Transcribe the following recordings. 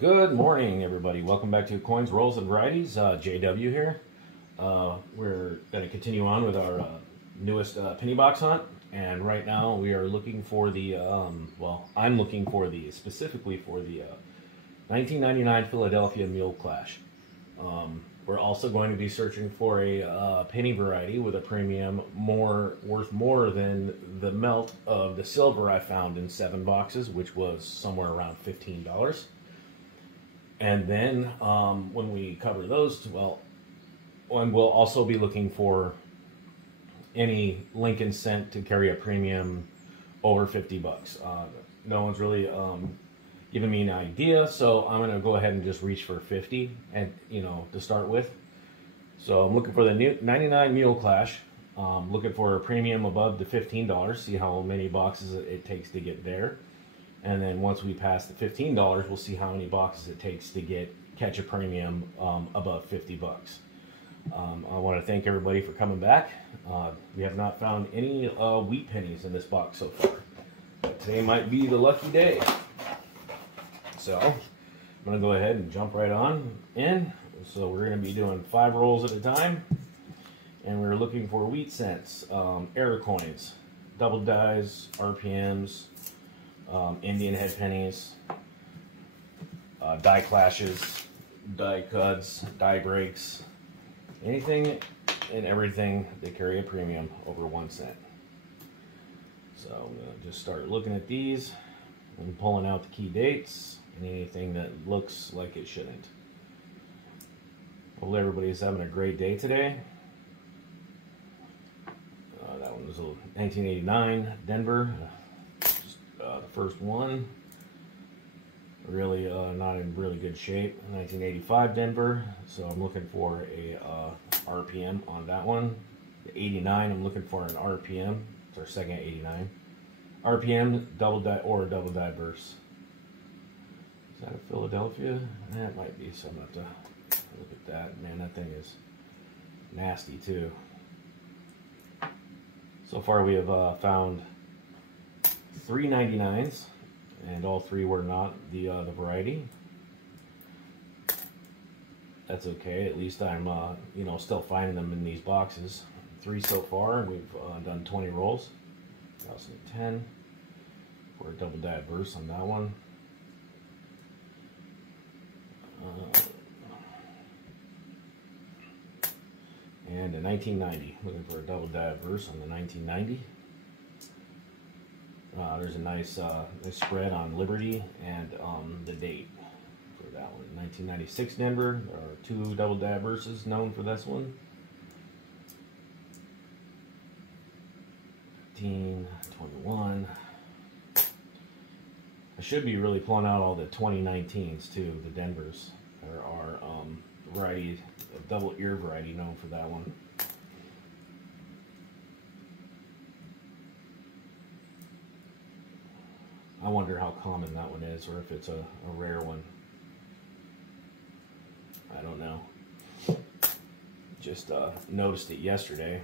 Good morning, everybody. Welcome back to Coins, Rolls, and Varieties. JW here. We're going to continue on with our newest penny box hunt, and right now we are looking for the, I'm looking for specifically for the 1999 Philadelphia Mule Clash. We're also going to be searching for a penny variety with a premium worth more than the melt of the silver I found in 7 boxes, which was somewhere around $15. And then when we cover those, and we'll also be looking for any Lincoln cent to carry a premium over 50 bucks. No one's really given me an idea, so I'm gonna go ahead and just reach for 50, and to start with. So I'm looking for the new 99 Mule Clash. Looking for a premium above the $15. See how many boxes it takes to get there. And then once we pass the $15, we'll see how many boxes it takes to catch a premium above 50 bucks. I want to thank everybody for coming back. We have not found any wheat pennies in this box so far. But today might be the lucky day. So I'm going to go ahead and jump right on in. So we're going to be doing 5 rolls at a time. And we're looking for wheat cents, error coins, double dies, RPMs, Indian head pennies, die clashes, die cuds, die breaks, anything and everything that carry a premium over 1 cent. So I'm going to just start looking at these and pulling out the key dates and anything that looks like it shouldn't. Hopefully everybody's having a great day today. That one was a 1989 Denver. The first one, really not in really good shape. 1985 Denver, so I'm looking for a RPM on that one. The 89, I'm looking for an RPM. It's our second 89. RPM, double die or double die burst. Is that a Philadelphia? That might be, so I'm going to have to look at that. Man, that thing is nasty too. So far we have found 3 99s, and all 3 were not the variety. That's okay. At least I'm still finding them in these boxes. 3 so far, and we've done 20 rolls. 2010 for a double die burst on that one. And a 1990. Looking for a double die burst on the 1990. There's a nice spread on Liberty and the date for that one. 1996 Denver. There are 2 double die bursts known for this one. 1921. I should be really pulling out all the 2019s too, the Denvers. There are variety, a double ear variety known for that one. I wonder how common that one is, or if it's a rare one. I don't know. Just noticed it yesterday.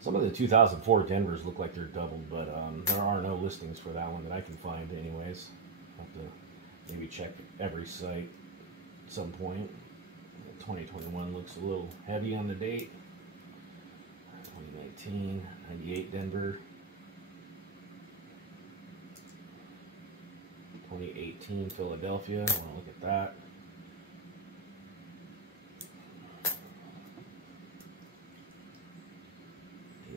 Some of the 2004 Denvers look like they're doubled, but there are no listings for that one that I can find anyways. I'll have to maybe check every site at some point. 2021 looks a little heavy on the date. 2019, 98 Denver. 2018 Philadelphia, I want to look at that.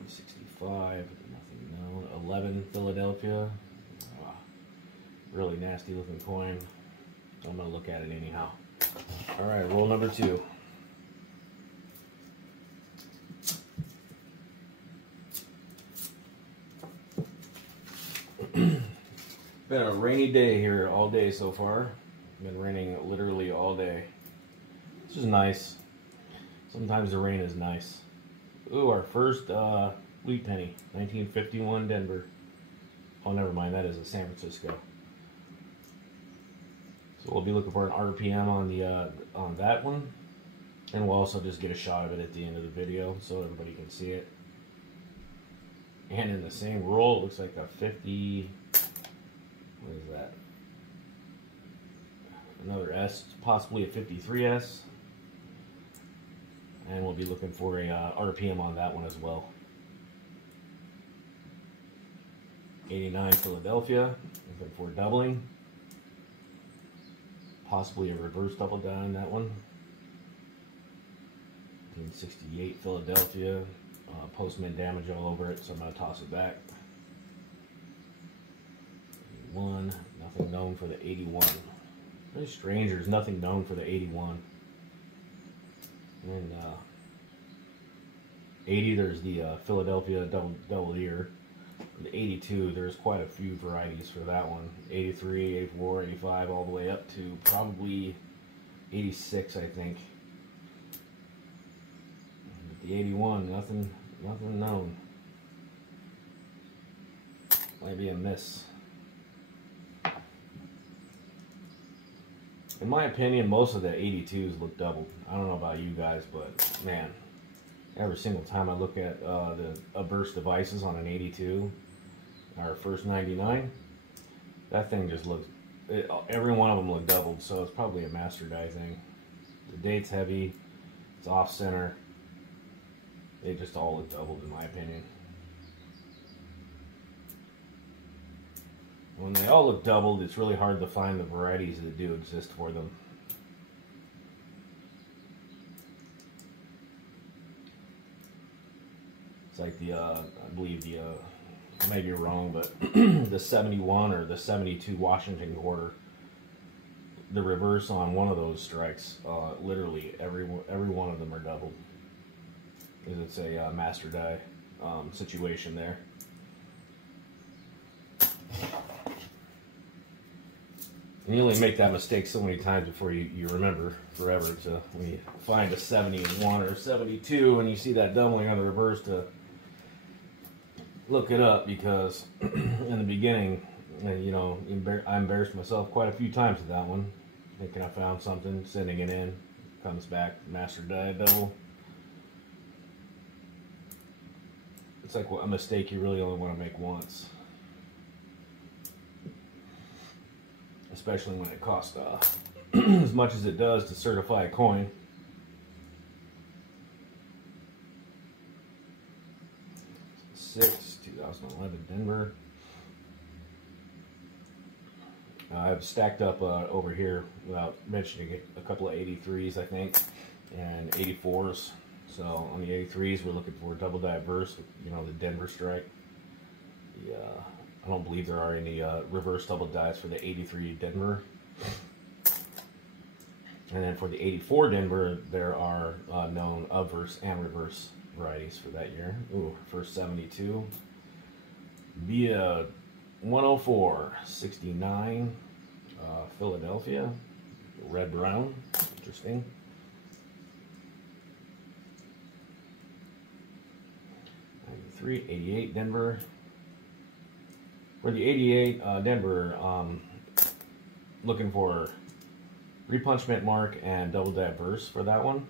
$65, nothing known. 11 Philadelphia. Really nasty looking coin. I'm going to look at it anyhow. Alright, roll number 2. Been a rainy day here all day so far. Been raining literally all day. This is nice. Sometimes the rain is nice. Ooh, our first wheat penny, 1951 Denver. Oh, never mind, that is a San Francisco. So we'll be looking for an RPM on the on that one, and we'll also just get a shot of it at the end of the video so everybody can see it. And in the same roll, it looks like a 50. What is that? S, possibly a 53S. And we'll be looking for a RPM on that one as well. 89 Philadelphia, looking for doubling. Possibly a reverse double die on that one. 1968 Philadelphia, postman damage all over it, so I'm going to toss it back. 81, nothing known for the 81. Very strange, there's nothing known for the 81. And 80, there's the Philadelphia double ear. The 82, there's quite a few varieties for that one. 83, 84, 85, all the way up to probably 86, I think. But the 81, nothing known. Might be a miss. In my opinion, most of the 82s look doubled. I don't know about you guys, but man, every single time I look at the burst devices on an 82, our first 99, that thing just looks, every one of them look doubled, so it's probably a master die thing. The date's heavy, it's off center, they just all look doubled in my opinion. When they all look doubled, it's really hard to find the varieties that do exist for them. It's like the, I believe the, I may be wrong, but the 71 or the 72 Washington quarter, the reverse on one of those strikes, literally every one of them are doubled. Because it's a master die situation there. And you only make that mistake so many times before you remember forever to, when you find a 71 or 72 and you see that doubling on the reverse, to look it up, because in the beginning, you know, I embarrassed myself quite a few times with that one, thinking I found something, sending it in, comes back, master die double. It's like a mistake you really only want to make once. Especially when it costs as much as it does to certify a coin. '6, 2011 Denver. I've stacked up over here, without mentioning it, a couple of 83s, I think, and 84s. So on the 83s, we're looking for double die verse, you know, the Denver strike. The I don't believe there are any reverse double dies for the 83 Denver. And then for the 84 Denver, there are known obverse and reverse varieties for that year. Ooh, first 72. Via 104, 69, Philadelphia, red brown, interesting. 93, 88 Denver. For the 88 Denver, looking for repunchment mark and double die verse for that one.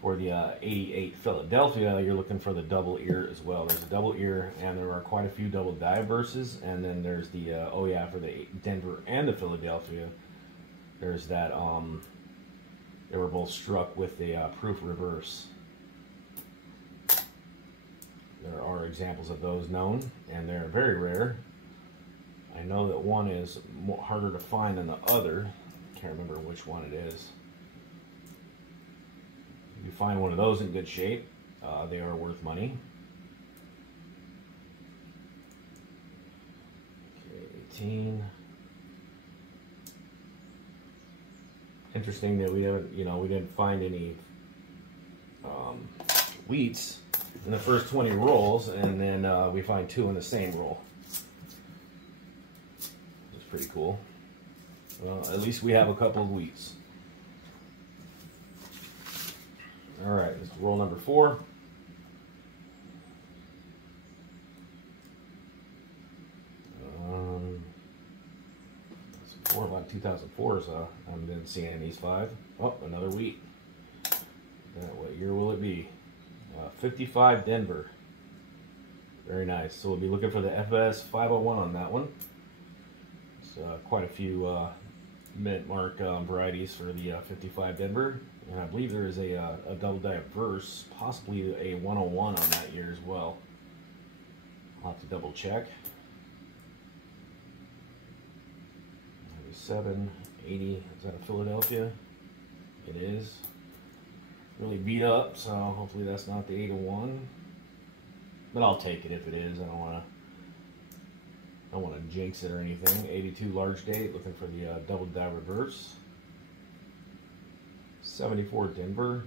For the 88 Philadelphia, you're looking for the double ear as well. There's a double ear, and there are quite a few double die verses. And then there's the, oh yeah, for the Denver and the Philadelphia, there's that, they were both struck with the proof reverse. There are examples of those known, and they're very rare. I know that one is harder to find than the other. Can't remember which one it is. If you find one of those in good shape, they are worth money. Okay, 18. Interesting that we haven't, you know, we didn't find any wheats in the first 20 rolls, and then we find 2 in the same roll. Which is pretty cool. Well, at least we have a couple of wheats. Alright, this is roll number 4. That's 4, about 2004, so I haven't been seeing any E5. Oh, another wheat. What year will it be? 55 Denver. Very nice. So we'll be looking for the FS 501 on that one. It's quite a few mint mark varieties for the 55 Denver, and I believe there is a double die verse, possibly a 101 on that year as well. I'll have to double check. 97, 80, is that a Philadelphia? It is. Really beat up, so hopefully that's not the 801. But I'll take it if it is. I don't want to jinx it or anything. 82 large date, looking for the double die reverse. 74 Denver.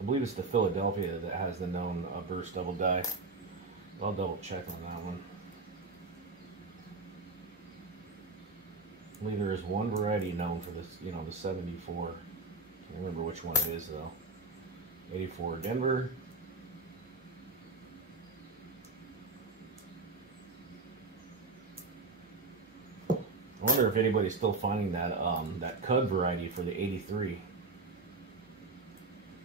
I believe it's the Philadelphia that has the known burst double die. I'll double check on that one. I believe there is one variety known for this, you know, the 74. Can't remember which one it is though. 84 Denver. I wonder if anybody's still finding that that Cud variety for the 83.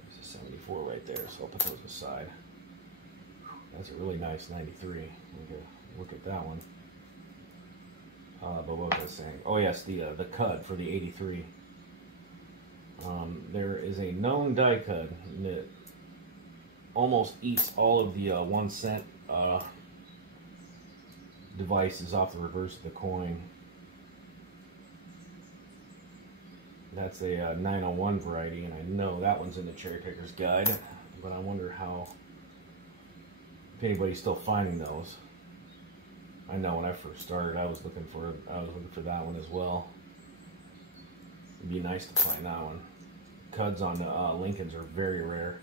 There's a 74 right there, so I'll put those aside. That's a really nice 93. Look at that one. But what was I saying? Oh yes, the Cud for the 83. There is a known die Cud that almost eats all of the 1 cent devices off the reverse of the coin. That's a 901 variety, and I know that one's in the Cherry Picker's Guide, but I wonder if anybody's still finding those. I know when I first started, I was looking for that one as well. It'd be nice to find that one. Cuds on Lincolns are very rare.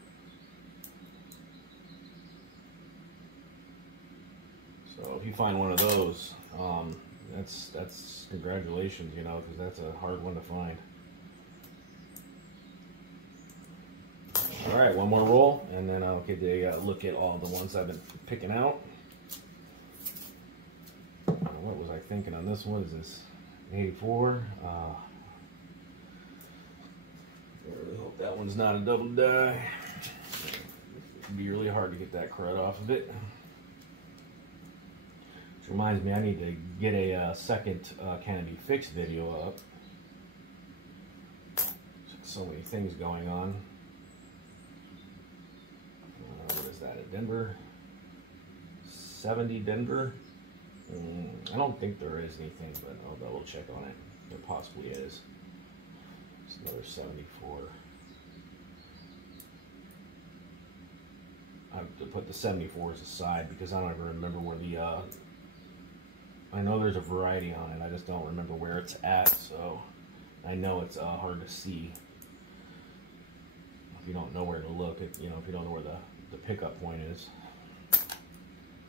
So if you find one of those, that's congratulations, you know, because that's a hard one to find. All right, one more roll, and then I'll get a look at all the ones I've been picking out. What was I thinking on this one? Is this 84? I really hope that one's not a double die. It'd be really hard to get that crud off of it. Which reminds me, I need to get a second Can It Be Fixed video up. So many things going on. What is that, a Denver? 70 Denver? I don't think there is anything, but I'll double check on it. There possibly is. It's another 74. I have to put the 74s aside because I don't ever remember where the I know there's a variety on it, I just don't remember where it's at, so I know it's hard to see if you don't know where to look. You know, if you don't know where the pickup point is.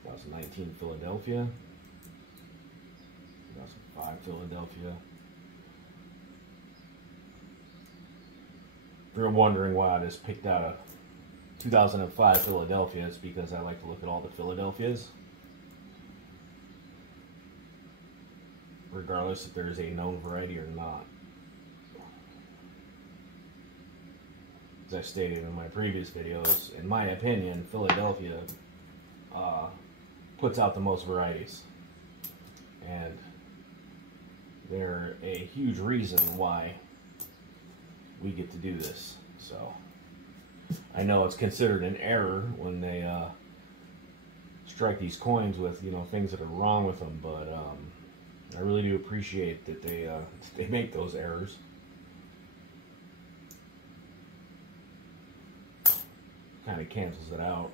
2019 Philadelphia. 2005 Philadelphia. If you're wondering why I just picked out a 2005 Philadelphia, it's because I like to look at all the Philadelphias, regardless if there's a known variety or not. As I stated in my previous videos, in my opinion, Philadelphia puts out the most varieties, and they're a huge reason why we get to do this. So I know it's considered an error when they strike these coins with, you know, things that are wrong with them, but I really do appreciate that they make those errors. Kind of cancels it out,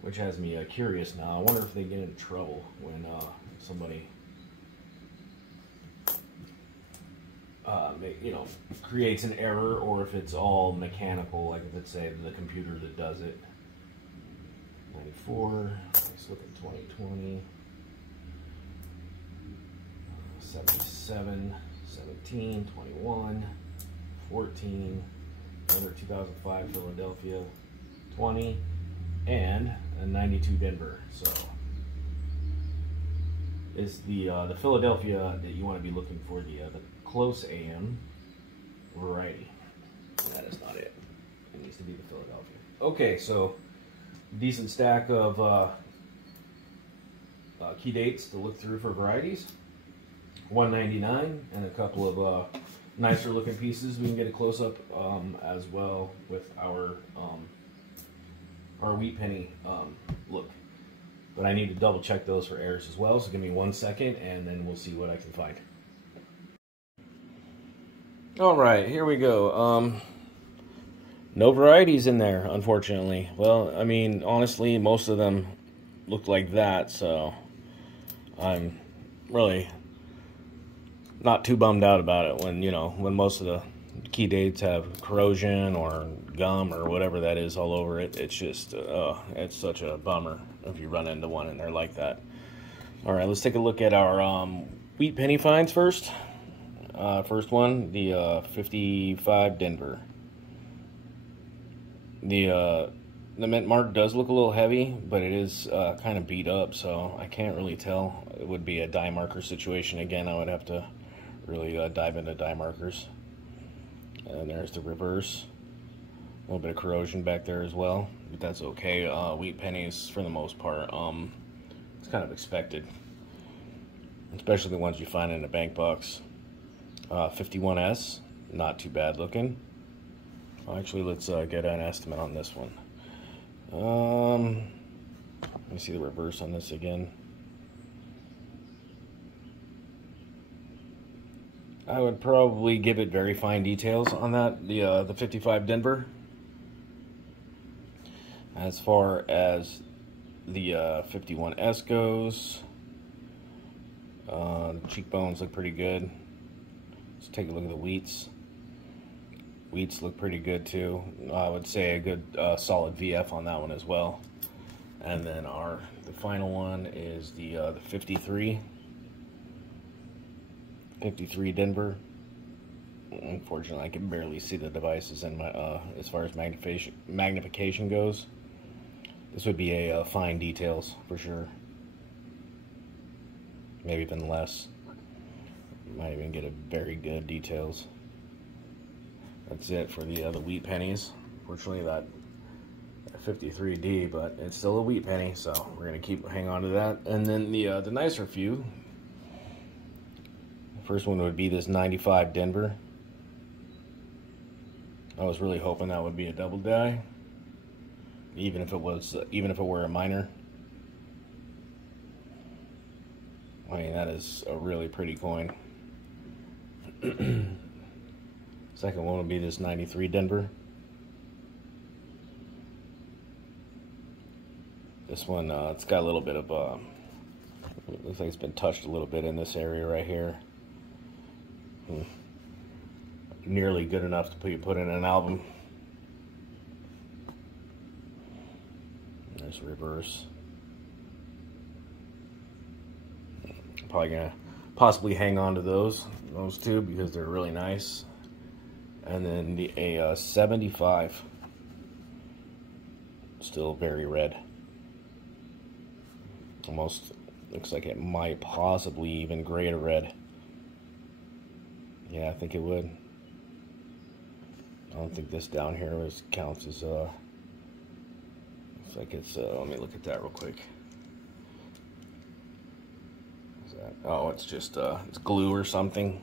which has me curious now. I wonder if they get in trouble when somebody you know, creates an error, or if it's all mechanical, like if it's, say, the computer that does it. 94, let's look at 2020, 77, 17, 21, 14, another 2005 Philadelphia, 20, and a 92 Denver. So is the Philadelphia that you want to be looking for, the close AM variety. That is not it. It needs to be the Philadelphia. Okay, so decent stack of key dates to look through for varieties. $1.99 and a couple of nicer looking pieces. We can get a close up as well with our wheat penny look. But I need to double check those for errors as well, so give me 1 second and then we'll see what I can find. Alright, here we go. No varieties in there, unfortunately. Well, I mean, honestly, most of them look like that, so I'm really not too bummed out about it when, you know, when most of the key dates have corrosion or gum or whatever that is all over it. It's just, it's such a bummer if you run into one and they're like that. Alright, let's take a look at our wheat penny finds first. First one, the 55 Denver. The mint mark does look a little heavy, but it is kind of beat up, so I can't really tell. It would be a die marker situation. Again, I would have to really dive into die markers. And there's the reverse. A little bit of corrosion back there as well, but that's okay. Wheat pennies, for the most part, it's kind of expected, especially the ones you find in a bank box. 51S, not too bad looking. Actually, let's get an estimate on this one. Let me see the reverse on this again. I would probably give it very fine details on that, the 55 Denver. As far as the 51S goes, cheekbones look pretty good. Let's take a look at the wheats. Wheats look pretty good too. I would say a good solid VF on that one as well. And then the final one is the 53 Denver. Unfortunately, I can barely see the devices in my as far as magnification goes. This would be a fine details for sure. Maybe even less. Might even get a very good details. That's it for the wheat pennies. Fortunately, that 53D, but it's still a wheat penny, so we're gonna hang on to that. And then the nicer few. The first one would be this 95 Denver. I was really hoping that would be a double die, even if it were a minor. I mean, that is a really pretty coin. Second one would be this 93 Denver. This one, it's got a little bit of, looks like it's been touched a little bit in this area right here. Nearly good enough to put in an album. There's reverse. I'm probably gonna possibly hang on to those two because they're really nice. And then a 75, still very red. Almost looks like it might possibly even grade a red. Yeah, I think it would. I don't think this down here counts as looks like it's let me look at that real quick. Is that, oh, it's just it's glue or something.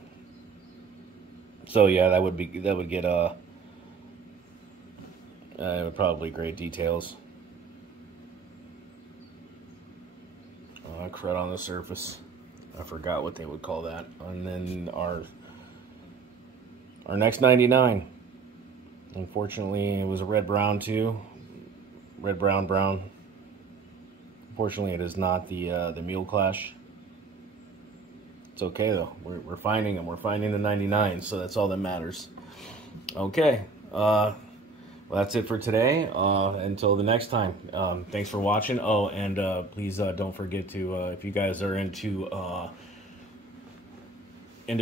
So yeah, that would get it would probably grade details. Crud on the surface. I forgot what they would call that. And then our next 99. Unfortunately, it was a red brown too. Red brown brown. Unfortunately, it is not the Mule Clash. It's okay though. We're finding them. We're finding the 99, so that's all that matters. Okay. Well, that's it for today. Until the next time. Thanks for watching. Oh, and please don't forget to, if you guys are into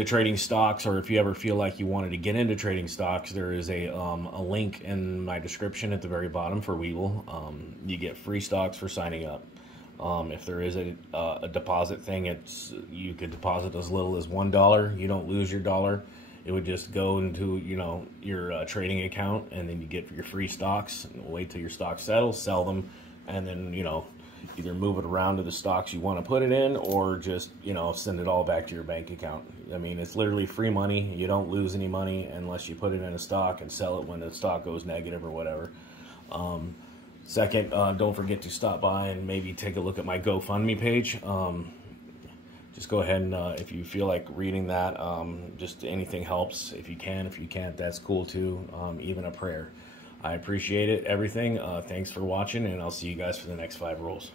trading stocks, or if you ever feel like you wanted to get into trading stocks, there is a link in my description at the very bottom for Webull. You get free stocks for signing up. If there is a deposit thing, you could deposit as little as $1. You don't lose your dollar. It would just go into your trading account, and then you get your free stocks. Wait till your stocks settle, sell them, and then either move it around to the stocks you want to put it in, or just, you know, send it all back to your bank account. I mean, it's literally free money. You don't lose any money unless you put it in a stock and sell it when the stock goes negative or whatever. Second, don't forget to stop by and maybe take a look at my GoFundMe page. Just go ahead and if you feel like reading that, just anything helps. If you can, if you can't, that's cool too. Even a prayer. I appreciate it, everything. Thanks for watching, and I'll see you guys for the next 5 rolls.